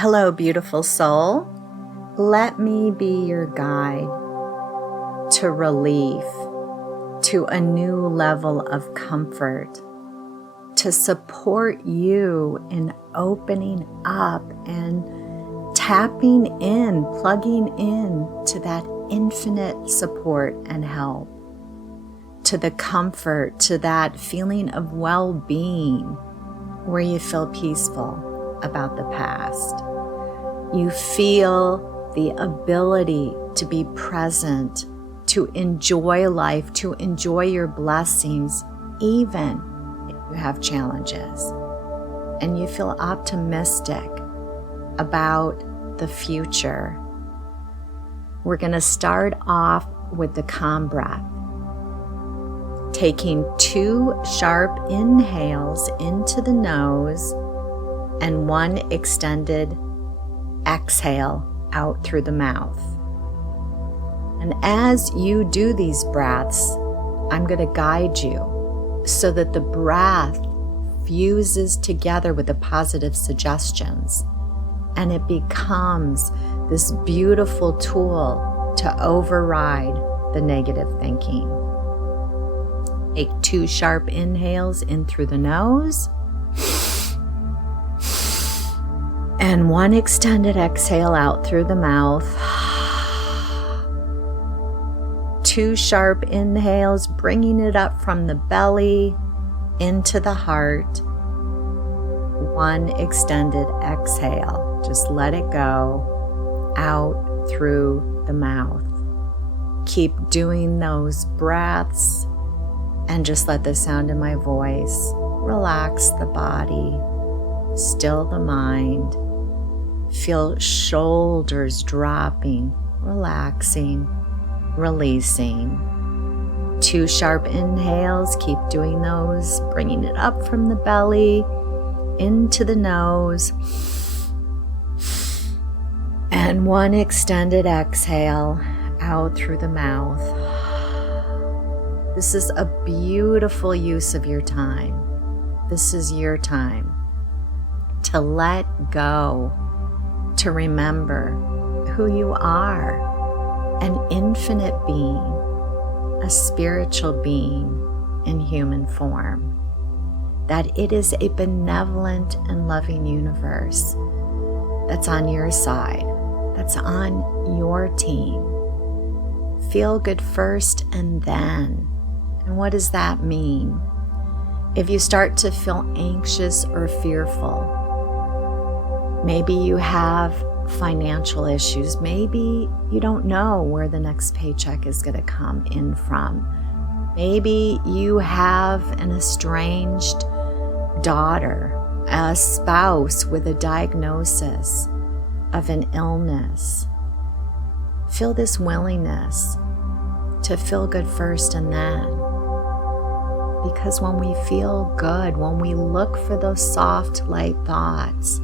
Hello, beautiful soul. Let me be your guide to relief, to a new level of comfort, to support you in opening up and tapping in, plugging in to that infinite support and help, to the comfort, to that feeling of well-being where you feel peaceful about the past. You feel the ability to be present, to enjoy life, to enjoy your blessings, even if you have challenges. And you feel optimistic about the future. We're going to start off with the calm breath. Taking 2 sharp inhales into the nose and 1 extended exhale out through the mouth. And as you do these breaths, I'm going to guide you so that the breath fuses together with the positive suggestions and it becomes this beautiful tool to override the negative thinking. Take 2 sharp inhales in through the nose and 1 extended exhale out through the mouth. 2 sharp inhales, bringing it up from the belly into the heart. 1 extended exhale. Just let it go out through the mouth. Keep doing those breaths and just let the sound of my voice relax the body, still the mind. Feel shoulders dropping, relaxing, releasing. 2 sharp inhales, keep doing those, bringing it up from the belly into the nose. And 1 extended exhale out through the mouth. This is a beautiful use of your time. This is your time to let go, to remember who you are, an infinite being, a spiritual being in human form, that it is a benevolent and loving universe that's on your side, that's on your team. Feel good first and then. And what does that mean? If you start to feel anxious or fearful, maybe you have financial issues, maybe you don't know where the next paycheck is going to come in from. Maybe you have an estranged daughter, a spouse with a diagnosis of an illness. Feel this willingness to feel good first and then. Because when we feel good, when we look for those soft, light thoughts,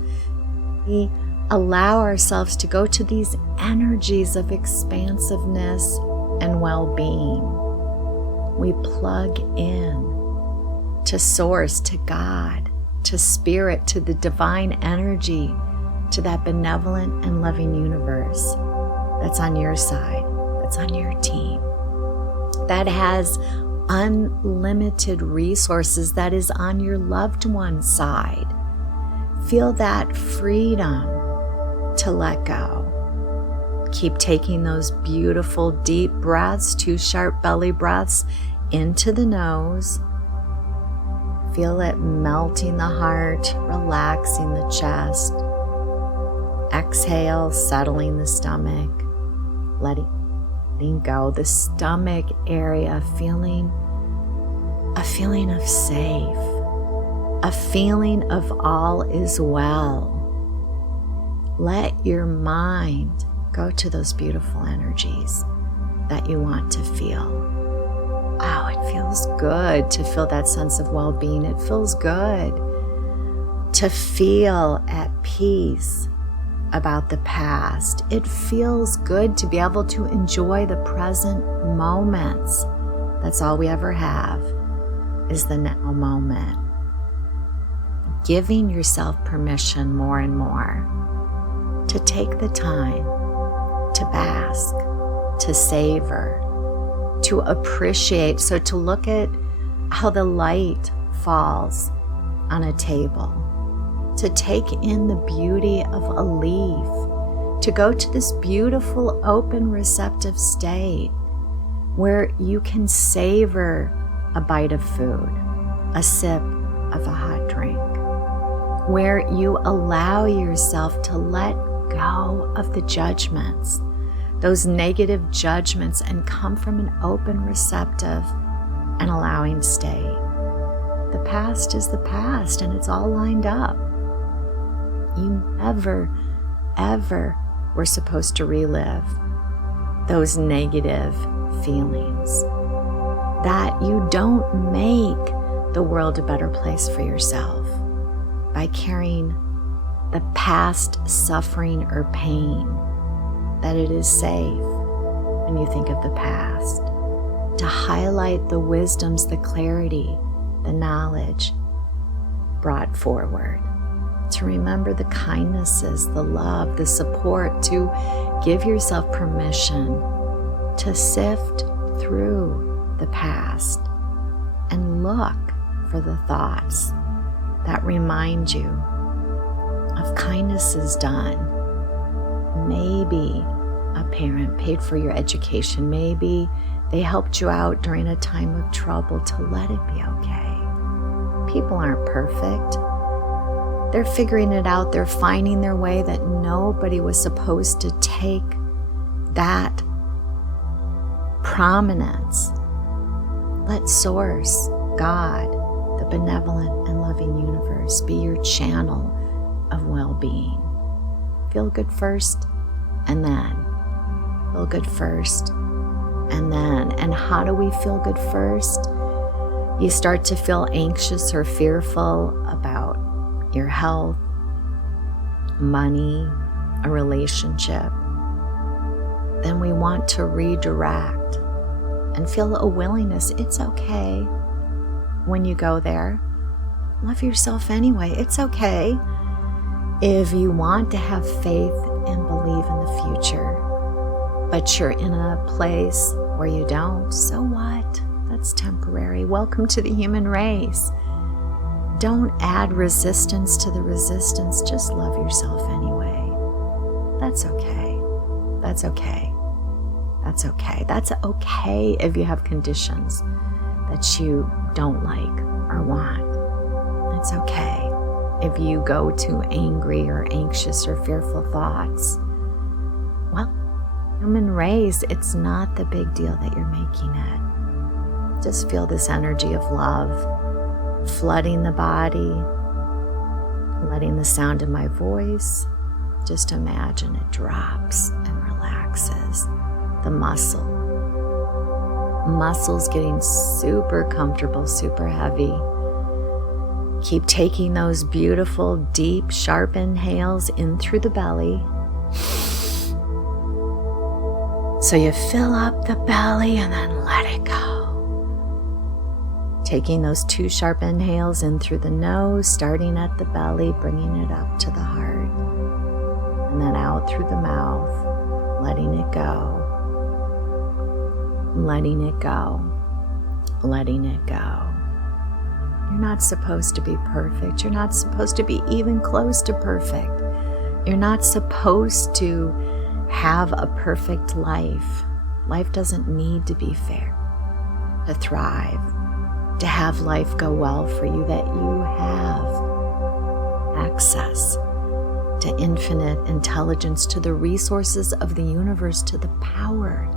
we allow ourselves to go to these energies of expansiveness and well-being. We plug in to Source, to God, to Spirit, to the divine energy, to that benevolent and loving universe that's on your side, that's on your team, that has unlimited resources, that is on your loved one's side. Feel that freedom to let go. Keep taking those beautiful deep breaths, 2 sharp belly breaths into the nose. Feel it melting the heart, relaxing the chest. Exhale, settling the stomach, letting go. The stomach area, feeling a feeling of safe, a feeling of all is well. Let your mind go to those beautiful energies that you want to feel. Wow, it feels good to feel that sense of well-being. It feels good to feel at peace about the past. It feels good to be able to enjoy the present moments. That's all we ever have, is the now moment. Giving yourself permission more and more to take the time to bask, to savor, to appreciate. So to look at how the light falls on a table, to take in the beauty of a leaf, to go to this beautiful, open, receptive state where you can savor a bite of food, a sip of a hot drink, where you allow yourself to let go of the judgments, those negative judgments, and come from an open, receptive, and allowing state. The past is the past, and it's all lined up. You never, ever were supposed to relive those negative feelings. That you don't make the world a better place for yourself by carrying the past suffering or pain, that it is safe when you think of the past, to highlight the wisdoms, the clarity, the knowledge brought forward, to remember the kindnesses, the love, the support, to give yourself permission to sift through the past and look for the thoughts that remind you of kindnesses done. Maybe a parent paid for your education. Maybe they helped you out during a time of trouble, to let it be okay. People aren't perfect. They're figuring it out. They're finding their way, that nobody was supposed to take that prominence. Let Source, God, the benevolent and loving universe, be your channel of well-being. Feel good first, and then. Feel good first, and then. And how do we feel good first? You start to feel anxious or fearful about your health, money, a relationship. Then we want to redirect and feel a willingness. It's okay when you go there. Love yourself anyway. It's okay if you want to have faith and believe in the future, but you're in a place where you don't. So what? That's temporary. Welcome to the human race. Don't add resistance to the resistance. Just love yourself anyway. That's okay. That's okay. That's okay. That's okay if you have conditions that you don't like or want. It's okay if you go to angry or anxious or fearful thoughts. Well, human race, it's not the big deal that you're making it. Just feel this energy of love flooding the body, letting the sound of my voice, just imagine it drops and relaxes the muscles getting super comfortable, super heavy. Keep taking those beautiful, deep, sharp inhales in through the belly. So you fill up the belly and then let it go. Taking those 2 sharp inhales in through the nose, starting at the belly, bringing it up to the heart. And then out through the mouth, letting it go. Letting it go. Letting it go. You're not supposed to be perfect. You're not supposed to be even close to perfect. You're not supposed to have a perfect life. Life doesn't need to be fair to thrive, to have life go well for you, that you have access to infinite intelligence, to the resources of the universe, to the power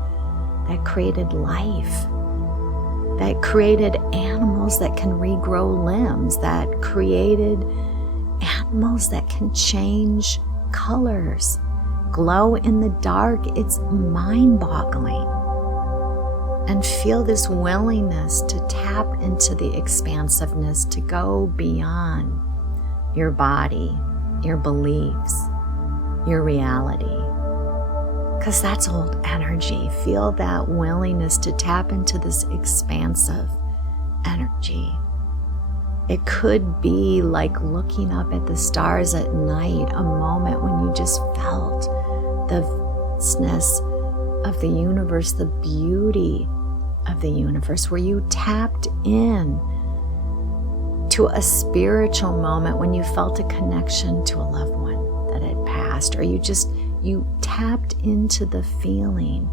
that created life, that created animals that can regrow limbs, that created animals that can change colors, glow in the dark. It's mind-boggling. And feel this willingness to tap into the expansiveness, to go beyond your body, your beliefs, your reality. Because that's old energy. Feel that willingness to tap into this expansive energy. It could be like looking up at the stars at night, a moment when you just felt the vastness of the universe, the beauty of the universe, where you tapped in to a spiritual moment when you felt a connection to a loved one that had passed, or you tapped into the feeling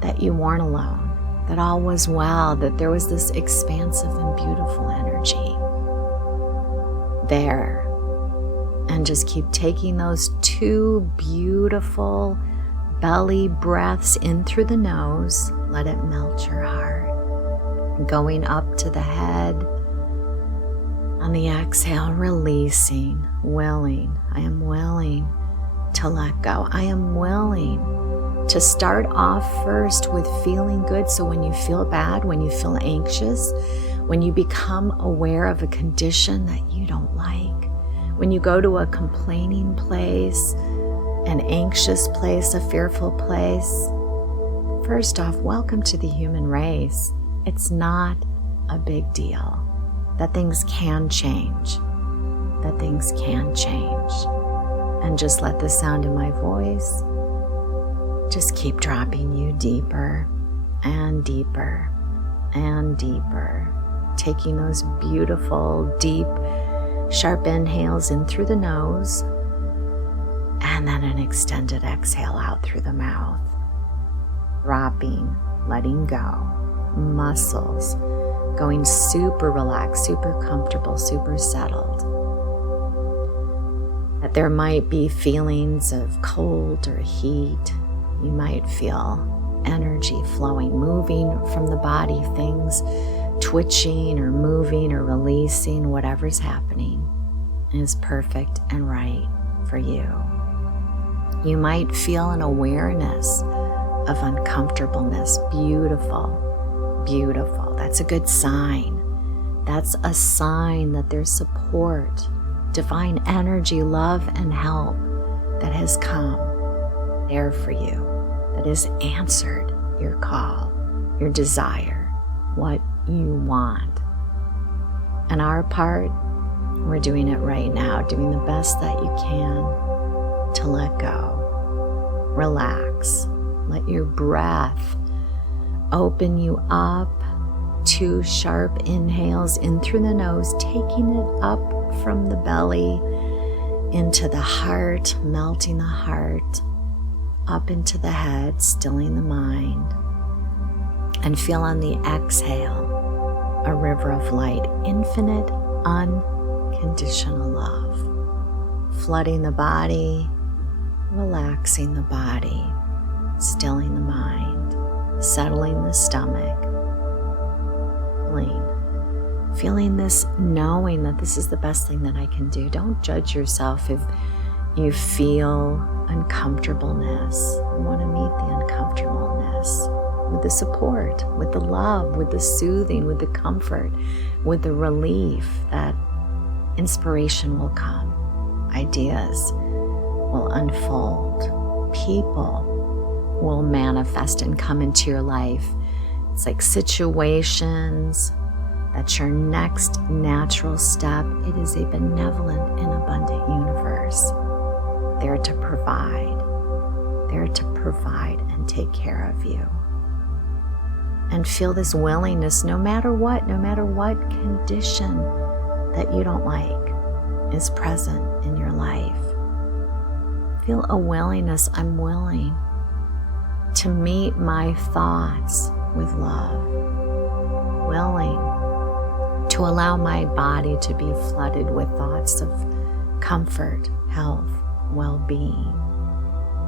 that you weren't alone, that all was well, that there was this expansive and beautiful energy there. And just keep taking those 2 beautiful belly breaths in through the nose. Let it melt your heart. Going up to the head. On the exhale, releasing, willing. I am willing to let go. I am willing to start off first with feeling good. So when you feel bad, when you feel anxious, when you become aware of a condition that you don't like, when you go to a complaining place, an anxious place, a fearful place, first off, welcome to the human race. It's not a big deal. That things can change. That things can change. And just let the sound of my voice just keep dropping you deeper and deeper and deeper. Taking those beautiful, deep, sharp inhales in through the nose, and then an extended exhale out through the mouth. Dropping, letting go. Muscles going super relaxed, super comfortable, super settled. That there might be feelings of cold or heat. You might feel energy flowing, moving from the body, things twitching or moving or releasing. Whatever's happening is perfect and right for you. You might feel an awareness of uncomfortableness. Beautiful, beautiful. That's a good sign. That's a sign that there's support, divine energy, love, and help that has come there for you, that has answered your call, your desire, what you want. And our part, we're doing it right now, doing the best that you can to let go. Relax. Let your breath open you up. 2 sharp inhales in through the nose, taking it up from the belly into the heart, melting the heart, up into the head, stilling the mind. And feel on the exhale a river of light, infinite, unconditional love, flooding the body, relaxing the body, stilling the mind, settling the stomach, feeling this, knowing that this is the best thing that I can do. Don't judge yourself if you feel uncomfortableness. You want to meet the uncomfortableness with the support, with the love, with the soothing, with the comfort, with the relief that inspiration will come, ideas will unfold, people will manifest and come into your life. It's like situations. That's your next natural step. It is a benevolent and abundant universe. There to provide and take care of you. And feel this willingness, no matter what condition that you don't like is present in your life. Feel a willingness, I'm willing to meet my thoughts with love. Willing to allow my body to be flooded with thoughts of comfort, health, well-being.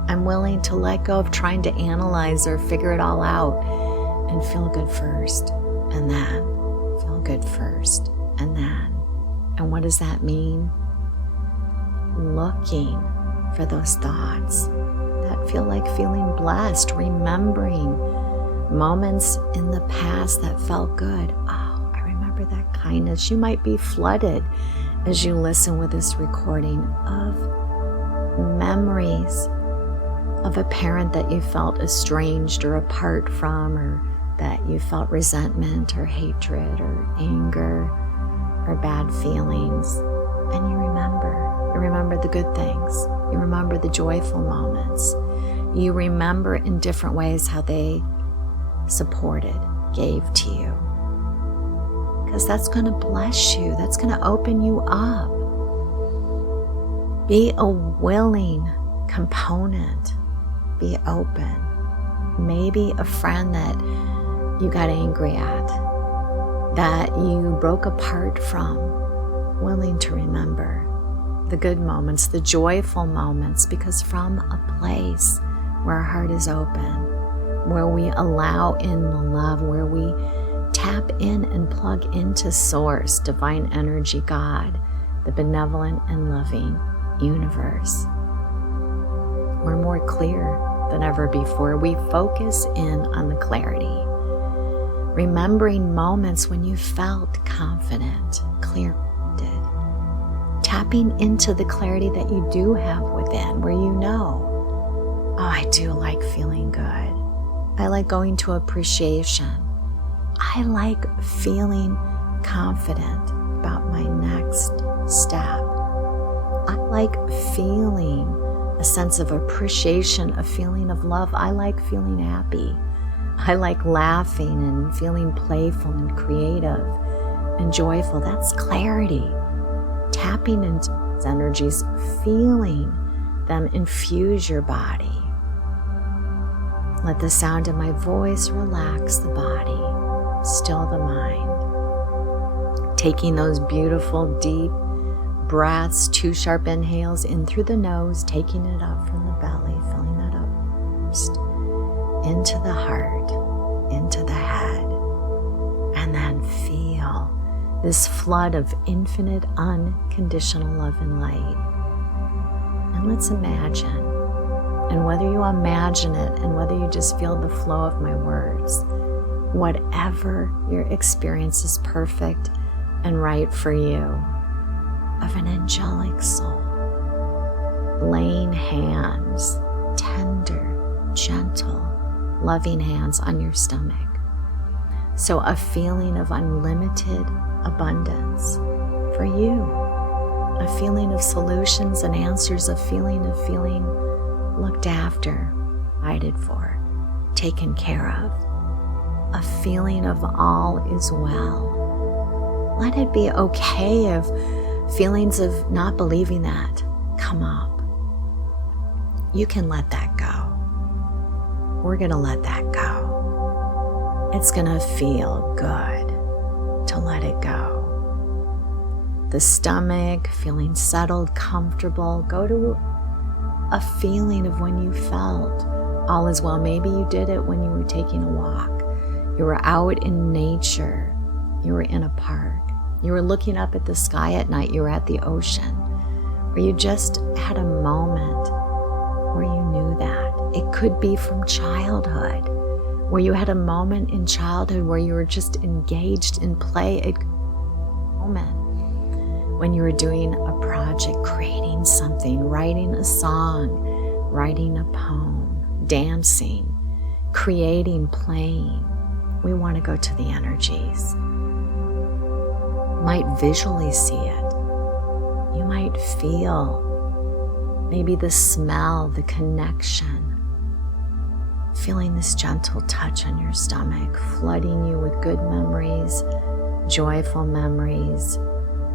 I'm willing to let go of trying to analyze or figure it all out and feel good first, and then feel good first, and then. And what does that mean? Looking for those thoughts that feel like feeling blessed, remembering moments in the past that felt good. Oh, I remember that kindness. You might be flooded as you listen with this recording of memories of a parent that you felt estranged or apart from, or that you felt resentment or hatred or anger or bad feelings, and you remember the good things. You remember the joyful moments. You remember in different ways how they supported, gave to you. Because that's going to bless you. That's going to open you up. Be a willing component. Be open. Maybe a friend that you got angry at, that you broke apart from, willing to remember the good moments, the joyful moments, because from a place where our heart is open, where we allow in the love, where we tap in and plug into Source, divine energy, God, the benevolent and loving universe, we're more clear than ever before. We focus in on the clarity, remembering moments when you felt confident, clear-minded, tapping into the clarity that you do have within, where you know, oh, I do like feeling good. I like going to appreciation. I like feeling confident about my next step. I like feeling a sense of appreciation, a feeling of love. I like feeling happy. I like laughing and feeling playful and creative and joyful. That's clarity. Tapping into those energies, feeling them infuse your body. Let the sound of my voice relax the body, still the mind. Taking those beautiful deep breaths, 2 sharp inhales in through the nose, taking it up from the belly, filling that up first, into the heart, into the head, and then feel this flood of infinite, unconditional love and light. And let's imagine, and whether you imagine it and whether you just feel the flow of my words, whatever your experience is perfect and right for you, of an angelic soul, laying hands, tender, gentle, loving hands on your stomach. So a feeling of unlimited abundance for you, a feeling of solutions and answers, a feeling of feeling looked after, provided for, taken care of, a feeling of all is well. Let it be okay if feelings of not believing that come up. You can let that go. We're going to let that go. It's going to feel good to let it go. The stomach, feeling settled, comfortable. Go to a feeling of when you felt all is well. Maybe you did it when you were taking a walk. You were out in nature. You were in a park. You were looking up at the sky at night. You were at the ocean. Or you just had a moment where you knew that. It could be from childhood, where you had a moment in childhood where you were just engaged in play. A moment when you were doing a project, creating something, writing a song, writing a poem, dancing, creating, playing. We want to go to the energies. You might visually see it. You might feel maybe the smell, the connection, feeling this gentle touch on your stomach, flooding you with good memories, joyful memories,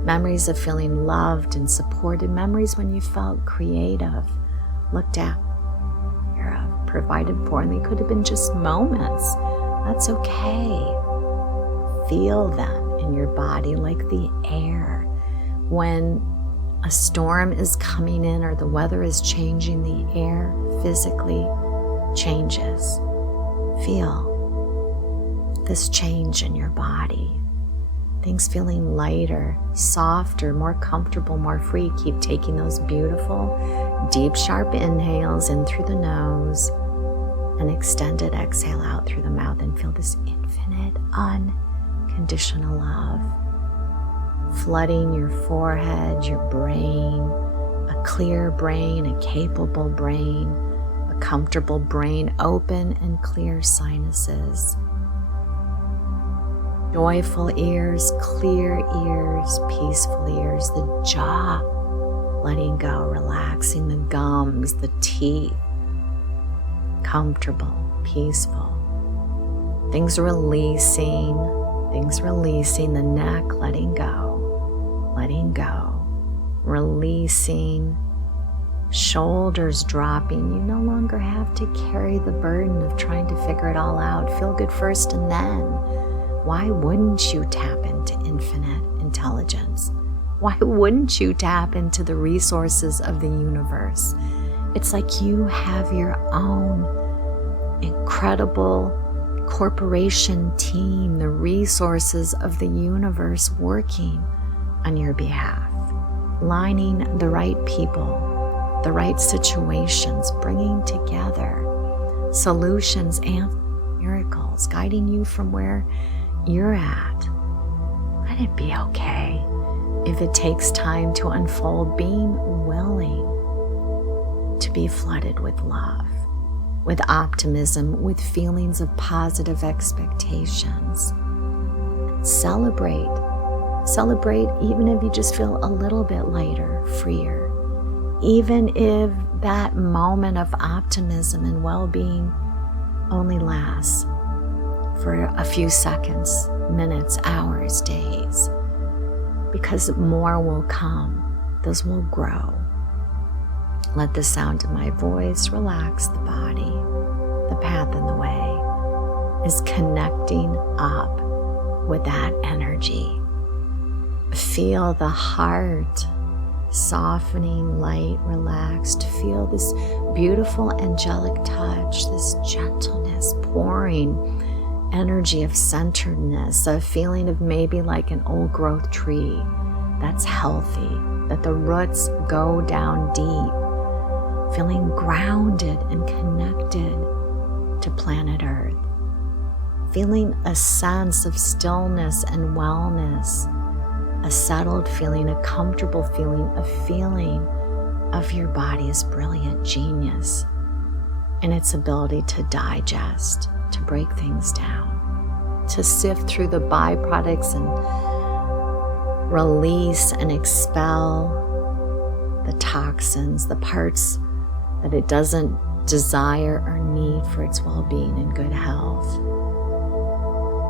memories of feeling loved and supported, memories when you felt creative, looked at, provided for, and they could have been just moments. That's okay. Feel them in your body like the air. When a storm is coming in or the weather is changing, the air physically changes. Feel this change in your body. Things feeling lighter, softer, more comfortable, more free. Keep taking those beautiful, deep, sharp inhales in through the nose, an extended exhale out through the mouth, and feel this infinite, unconditional love flooding your forehead, your brain, a clear brain, a capable brain, a comfortable brain, open and clear sinuses. Joyful ears, clear ears, peaceful ears, the jaw letting go, relaxing the gums, the teeth, comfortable, peaceful. Things releasing, the neck letting go, releasing, shoulders dropping. You no longer have to carry the burden of trying to figure it all out. Feel good first and then. Why wouldn't you tap into infinite intelligence? Why wouldn't you tap into the resources of the universe? It's like you have your own incredible corporation team, the resources of the universe working on your behalf, lining the right people, the right situations, bringing together solutions and miracles, guiding you from where you're at. Let it be okay if it takes time to unfold, being willing to be flooded with love, with optimism, with feelings of positive expectations. Celebrate even if you just feel a little bit lighter, freer. Even if that moment of optimism and well-being only lasts for a few seconds, minutes, hours, days, because more will come, those will grow. Let the sound of my voice relax the body. The path and the way is connecting up with that energy. Feel the heart softening, light, relaxed. Feel this beautiful angelic touch, this gentleness pouring energy of centeredness, a feeling of maybe like an old growth tree that's healthy, that the roots go down deep, feeling grounded and connected to planet Earth, feeling a sense of stillness and wellness, a settled feeling, a comfortable feeling, a feeling of your body's brilliant genius and its ability to digest, to break things down, to sift through the byproducts and release and expel the toxins, the parts that it doesn't desire or need for its well-being and good health.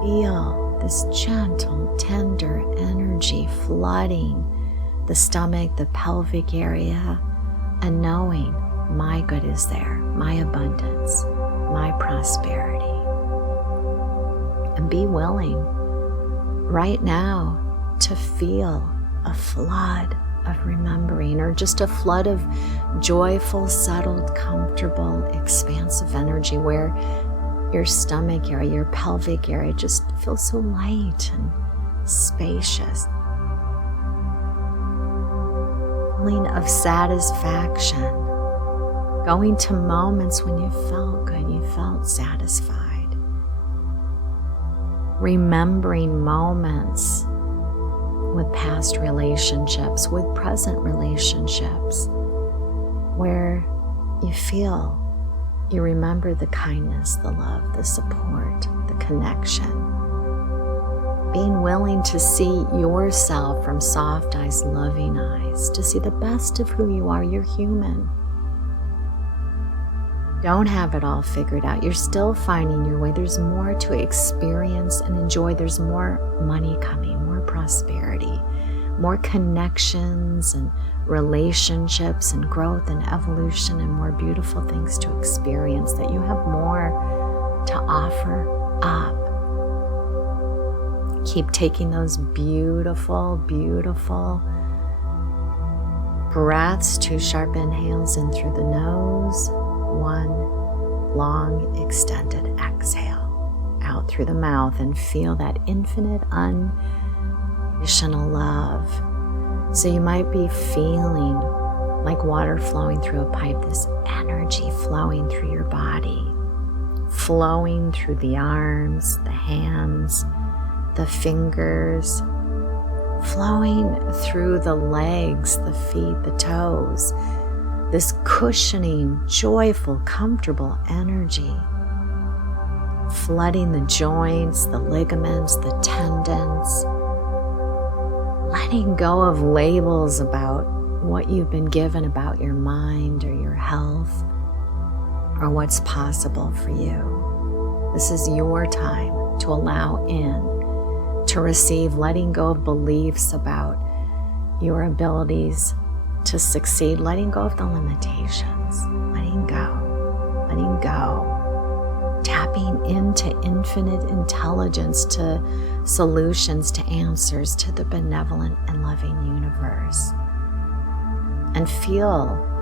Feel this gentle, tender energy flooding the stomach, the pelvic area, and knowing my good is there, my abundance, my prosperity. And be willing right now to feel a flood of remembering, or just a flood of joyful, settled, comfortable, expansive energy where your stomach area, your pelvic area just feels so light and spacious. Feeling of satisfaction, going to moments when you felt good, you felt satisfied. Remembering moments with past relationships, with present relationships, where you remember the kindness, the love, the support, the connection. Being willing to see yourself from soft eyes, loving eyes, to see the best of who you are. You're human. Don't have it all figured out. You're still finding your way. There's more to experience and enjoy. There's more money coming, more prosperity, more connections and relationships and growth and evolution, and more beautiful things to experience, that you have more to offer up. Keep taking those beautiful, beautiful breaths, 2 sharp inhales in through the nose, 1 long extended exhale out through the mouth, and feel that infinite unconditional love. So you might be feeling like water flowing through a pipe, this energy flowing through your body, flowing through the arms, the hands, the fingers, flowing through the legs, the feet, the toes. This cushioning, joyful, comfortable energy flooding the joints, the ligaments, the tendons, letting go of labels about what you've been given about your mind or your health or what's possible for you. This is your time to allow in, to receive, letting go of beliefs about your abilities to succeed, letting go of the limitations, letting go, tapping into infinite intelligence, to solutions, to answers, to the benevolent and loving universe. And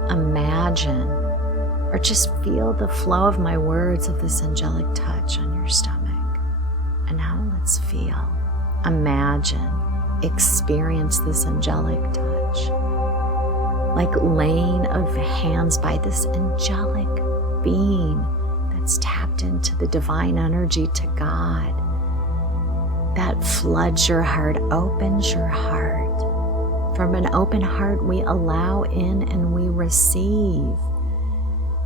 imagine, or just feel the flow of my words of this angelic touch on your stomach. And now let's feel, imagine, experience this angelic touch, like laying of hands by this angelic being that's tapped into the divine energy, to God, that floods your heart, opens your heart. From an open heart, we allow in and we receive.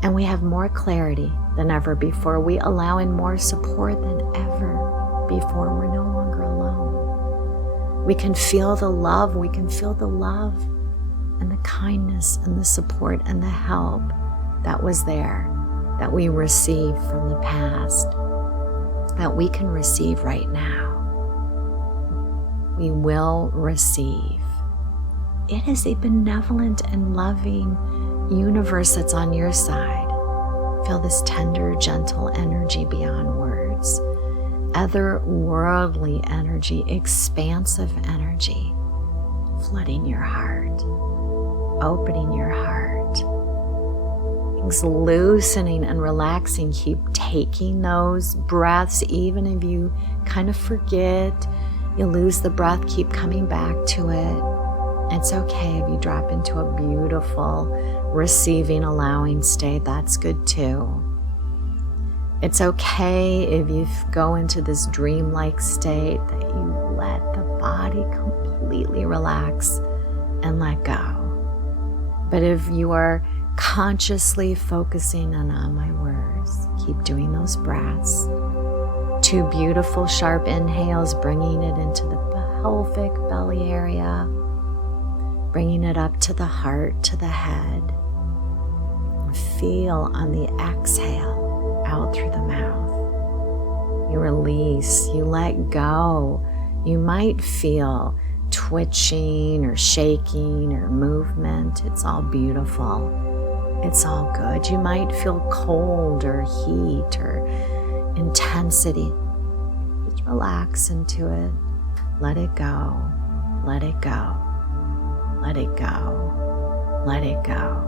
And we have more clarity than ever before. We allow in more support than ever before. We're no longer alone. We can feel the love. We can feel the love and the kindness and the support and the help that was there, that we received from the past, that we can receive right now. We will receive. It is a benevolent and loving universe that's on your side. Feel this tender, gentle energy beyond words. Otherworldly energy, expansive energy, flooding your heart, opening your heart. Things loosening and relaxing. Keep taking those breaths, even if you kind of forget, you lose the breath, keep coming back to it. It's okay if you drop into a beautiful receiving, allowing state. That's good too. It's okay if you go into this dreamlike state, that you let the body completely relax and let go. But if you are consciously focusing on my words, keep doing those breaths. 2 beautiful sharp inhales, bringing it into the pelvic belly area, bringing it up to the heart, to the head. Feel on the exhale out through the mouth. You release, you let go. You might feel twitching or shaking or movement. It's all beautiful. It's all good. You might feel cold or heat or intensity. Just relax into it. Let it go. Let it go. Let it go. Let it go.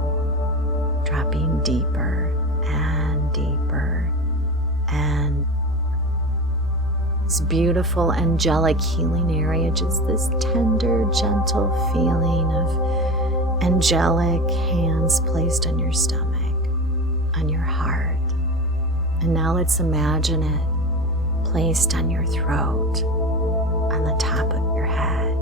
Dropping deeper and deeper. And this beautiful angelic healing area, just this tender, gentle feeling of angelic hands placed on your stomach, on your heart. And now let's imagine it placed on your throat, on the top of your head.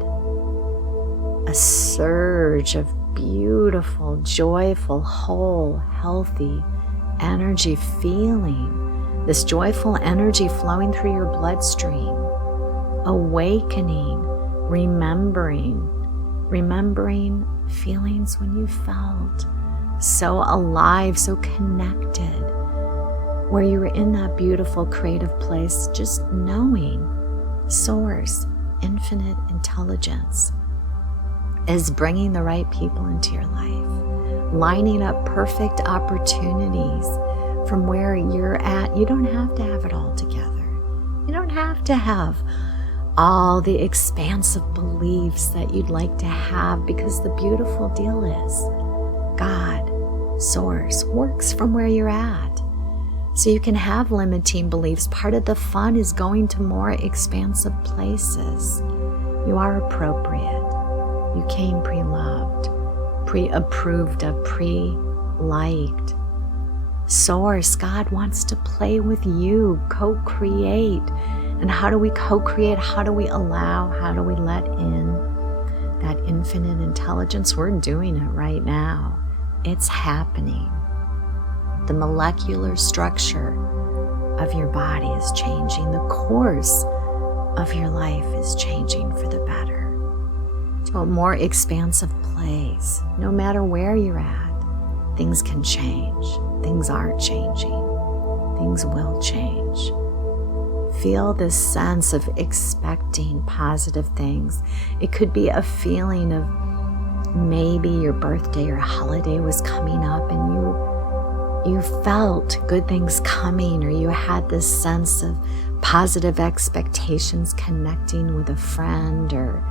A surge of beautiful, joyful, whole, healthy energy, feeling this joyful energy flowing through your bloodstream, awakening, remembering feelings when you felt so alive, so connected, where you were in that beautiful creative place, just knowing Source, infinite intelligence, is bringing the right people into your life, lining up perfect opportunities from where you're at. You don't have to have it all together. You don't have to have all the expansive beliefs that you'd like to have, because the beautiful deal is God, Source, works from where you're at. So you can have limiting beliefs. Part of the fun is going to more expansive places. You are appropriate. You came pre-loved, pre-approved of, pre-liked. Source, God wants to play with you, co-create. And how do we co-create? How do we allow? How do we let in that infinite intelligence? We're doing it right now. It's happening. The molecular structure of your body is changing. The course of your life is changing for the better. To a more expansive place. No matter where you're at, things can change. Things are changing. Things will change. Feel this sense of expecting positive things. It could be a feeling of maybe your birthday or holiday was coming up and you felt good things coming, or you had this sense of positive expectations connecting with a friend, or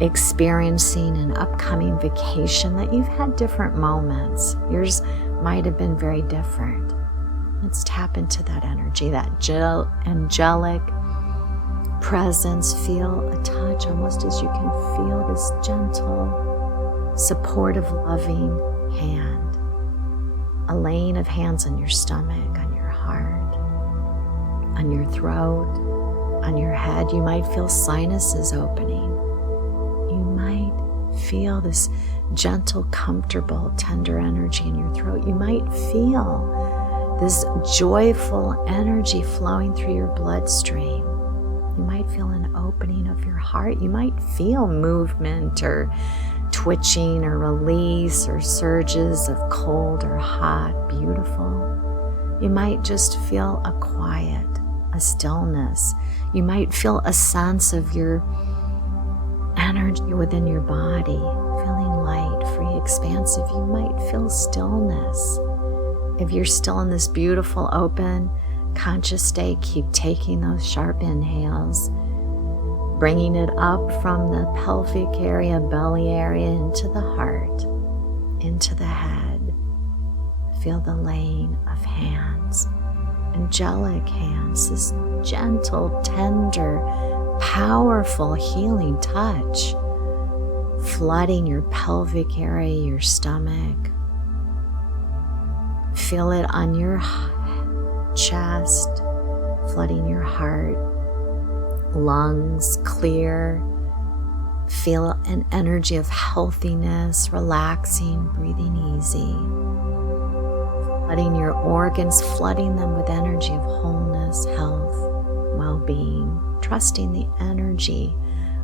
experiencing an upcoming vacation, that you've had different moments. Yours might have been very different. Let's tap into that energy, that angelic presence. Feel a touch, almost as you can feel this gentle, supportive, loving hand. A laying of hands on your stomach, on your heart, on your throat, on your head. You might feel sinuses opening. You might feel this gentle, comfortable, tender energy in your throat. You might feel this joyful energy flowing through your bloodstream. You might feel an opening of your heart. You might feel movement or twitching or release or surges of cold or hot, beautiful. You might just feel a quiet, a stillness. You might feel a sense of your energy within your body, feeling light, free, expansive. You might feel stillness. If you're still in this beautiful, open, conscious state, keep taking those sharp inhales, bringing it up from the pelvic area, belly area, into the heart, into the head. Feel the laying of hands, angelic hands, this gentle, tender, powerful healing touch, flooding your pelvic area, your stomach. Feel it on your chest, flooding your heart, lungs clear. Feel an energy of healthiness, relaxing, breathing easy. Flooding your organs, flooding them with energy of wholeness, health, well-being. Trusting the energy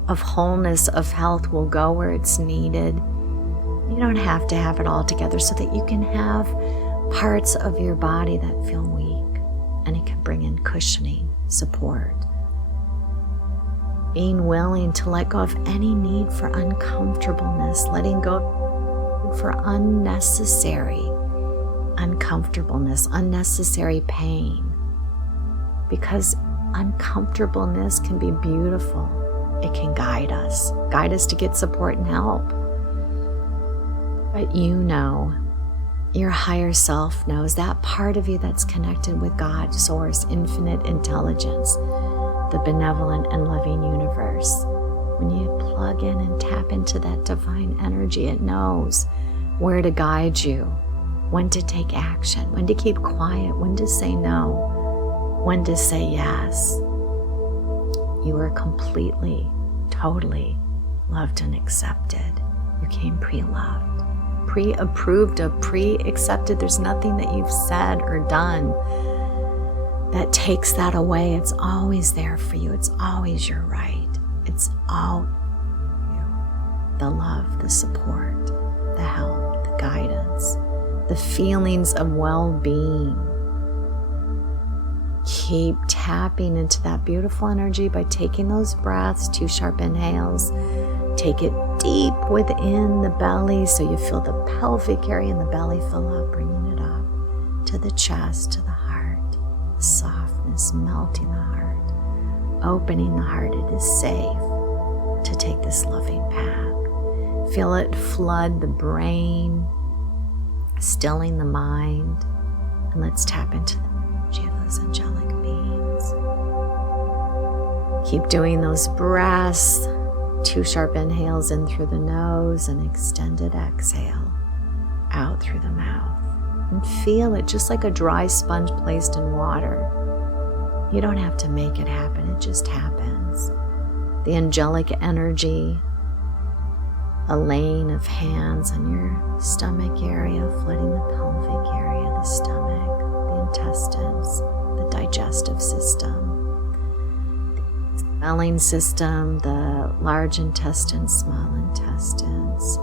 of wholeness, of health will go where it's needed. You don't have to have it all together, so that you can have parts of your body that feel weak, and it can bring in cushioning, support. Being willing to let go of any need for uncomfortableness, letting go for unnecessary uncomfortableness, unnecessary pain. Because uncomfortableness can be beautiful. It can guide us to get support and help. But you know, your higher self knows, that part of you that's connected with God, Source, infinite intelligence, the benevolent and loving universe. When you plug in and tap into that divine energy, it knows where to guide you, when to take action, when to keep quiet, when to say no, when to say yes. You are completely, totally loved and accepted. You came pre-loved, pre-approved of, pre-accepted. There's nothing that you've said or done that takes that away. It's always there for you. It's always your right. It's all you. The love, the support, the help, the guidance, the feelings of well-being. Keep tapping into that beautiful energy by taking those breaths, 2 sharp inhales. Take it deep within the belly so you feel the pelvic area and the belly fill up, bringing it up to the chest, to the heart. The softness, melting the heart, opening the heart. It is safe to take this loving path. Feel it flood the brain, stilling the mind. And let's tap into the energy of those angelic beings. Keep doing those breaths. 2 sharp inhales in through the nose and extended exhale out through the mouth. And feel it just like a dry sponge placed in water. You don't have to make it happen, it just happens. The angelic energy, a laying of hands on your stomach area, flooding the pelvic area, the stomach, the intestines, the digestive system, the expelling system, the large intestine, small intestines.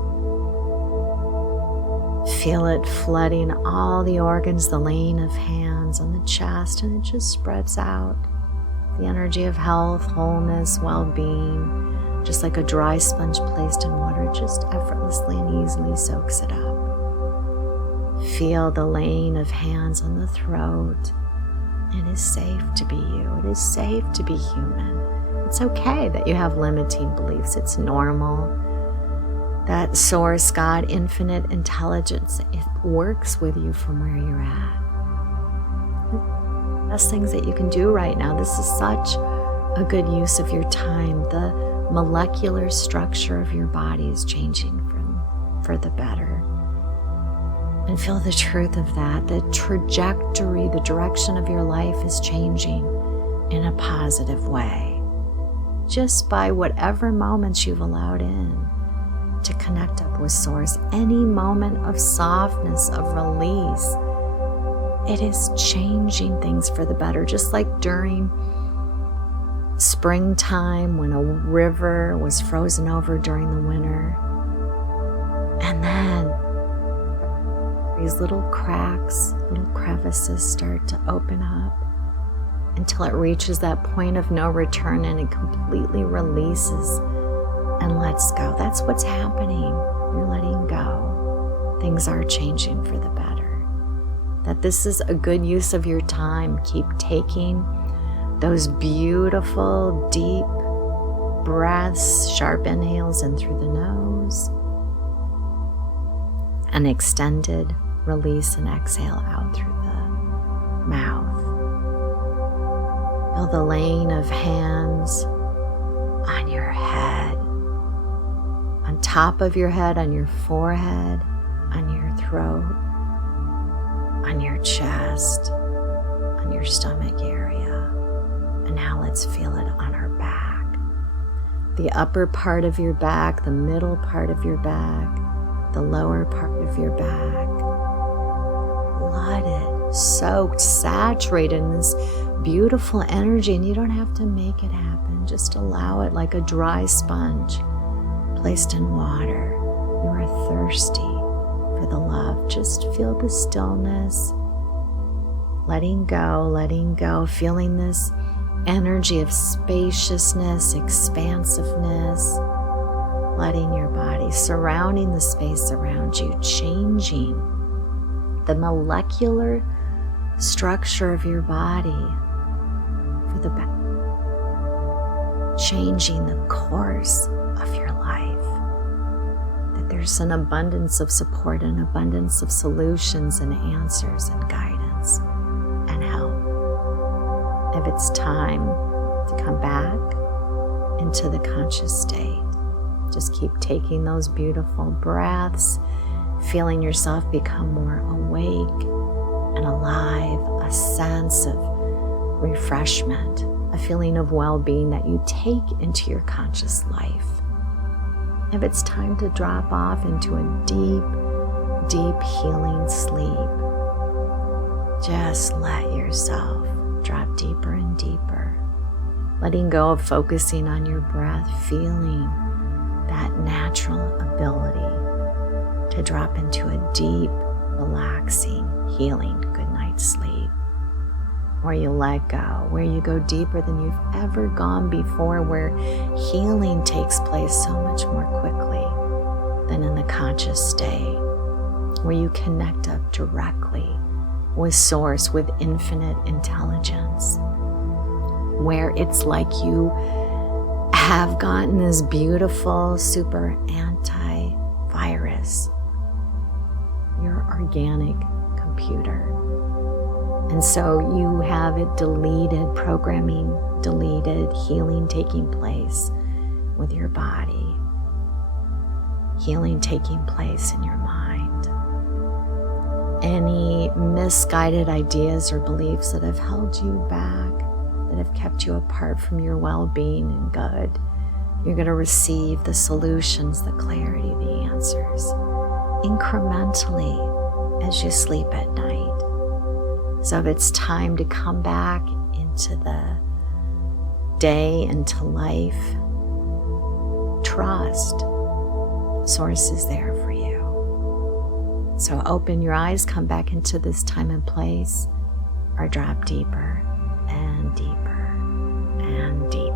Feel it flooding all the organs, the laying of hands on the chest, and it just spreads out. The energy of health, wholeness, well-being, just like a dry sponge placed in water, just effortlessly and easily soaks it up. Feel the laying of hands on the throat. It is safe to be you. It is safe to be human. It's okay that you have limiting beliefs. It's normal. That source, God, infinite intelligence, it works with you from where you're at. The best things that you can do right now. This is such a good use of your time. The molecular structure of your body is changing for the better. And feel the truth of that. The trajectory, the direction of your life is changing in a positive way. Just by whatever moments you've allowed in to connect up with Source. Any moment of softness, of release, it is changing things for the better. Just like during springtime when a river was frozen over during the winter. And then these little cracks, little crevices start to open up until it reaches that point of no return and it completely releases and lets go. That's what's happening. You're letting go. Things are changing for the better. That this is a good use of your time. Keep taking those beautiful, deep breaths, sharp inhales in through the nose, and extended release and exhale out through the mouth. Feel the laying of hands on your head, on top of your head, on your forehead, on your throat, on your chest, on your stomach area. And now let's feel it on our back. The upper part of your back, the middle part of your back, the lower part of your back. Flooded, soaked, saturated in this beautiful energy. And you don't have to make it happen. Just allow it like a dry sponge placed in water. You are thirsty for the love. Just feel the stillness. Letting go, feeling this energy of spaciousness, expansiveness, letting your body, surrounding the space around you, changing the molecular structure of your body for the better, changing the course of your life. That there's an abundance of support, an abundance of solutions and answers and guidance and help. If it's time to come back into the conscious state, just keep taking those beautiful breaths, feeling yourself become more awake and alive, a sense of refreshment, a feeling of well-being that you take into your conscious life. If it's time to drop off into a deep, deep healing sleep, just let yourself drop deeper and deeper, letting go of focusing on your breath, feeling that natural ability to drop into a deep, relaxing, healing good night's sleep, where you let go, where you go deeper than you've ever gone before, where healing takes place so much more quickly than in the conscious state, where you connect up directly with Source, with infinite intelligence, where it's like you have gotten this beautiful super antivirus, your organic computer. And so you have it deleted, programming deleted, healing taking place with your body, healing taking place in your mind. Any misguided ideas or beliefs that have held you back, that have kept you apart from your well-being and good, you're going to receive the solutions, the clarity, the answers incrementally as you sleep at night. So if it's time to come back into the day, into life, trust. Source is there for you. So open your eyes, come back into this time and place, or drop deeper and deeper and deeper.